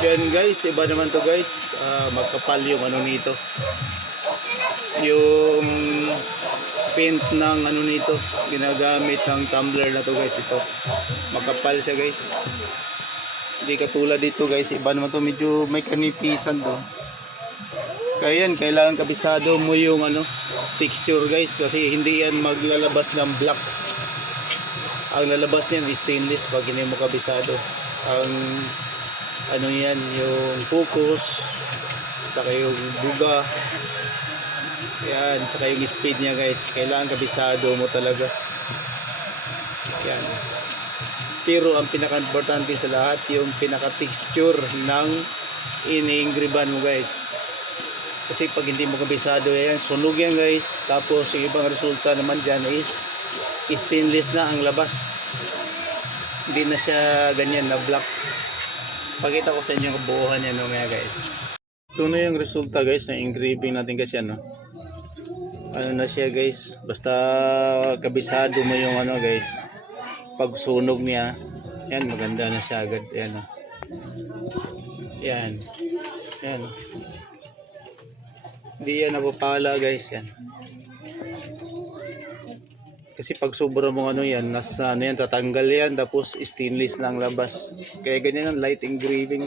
Yan guys, iba naman to guys. Magkapal yung ano nito. Yung paint ng ano nito, ginagamit ng tumbler na to guys. Ito makapal siya guys, hindi katulad dito guys. Iba naman to, medyo may kanipisan to. Kaya yan, kailangan kabisado mo yung ano, texture guys, kasi hindi yan maglalabas ng black. Ang lalabas niyan is stainless pag hindi mo kabisado. Ang ano yan, yung focus, saka yung buga, yan, saka yung speed niya guys, kailangan kabisado mo talaga yan. Pero ang pinaka-importante sa lahat, yung pinaka-texture ng ini-engravean mo guys, kasi pag hindi mo kabisado yan, sunog yan guys. Tapos yung ibang resulta naman dyan is stainless na ang labas, hindi na siya ganyan na black. Pakita ko sa inyo ang kabuuhan yan mamaya guys. Ito na yung resulta guys ng engraving natin kasi ano na siya guys, basta kabisado mo yung ano guys, pag sunog niya yan, maganda na siya agad. Yan o, yan, yan, hindi yan napapala guys. Yan kasi pag sobra mong ano yan, nasa ano yan, tatanggal yan, tapos stainless na ang labas. Kaya ganyan ang light engraving.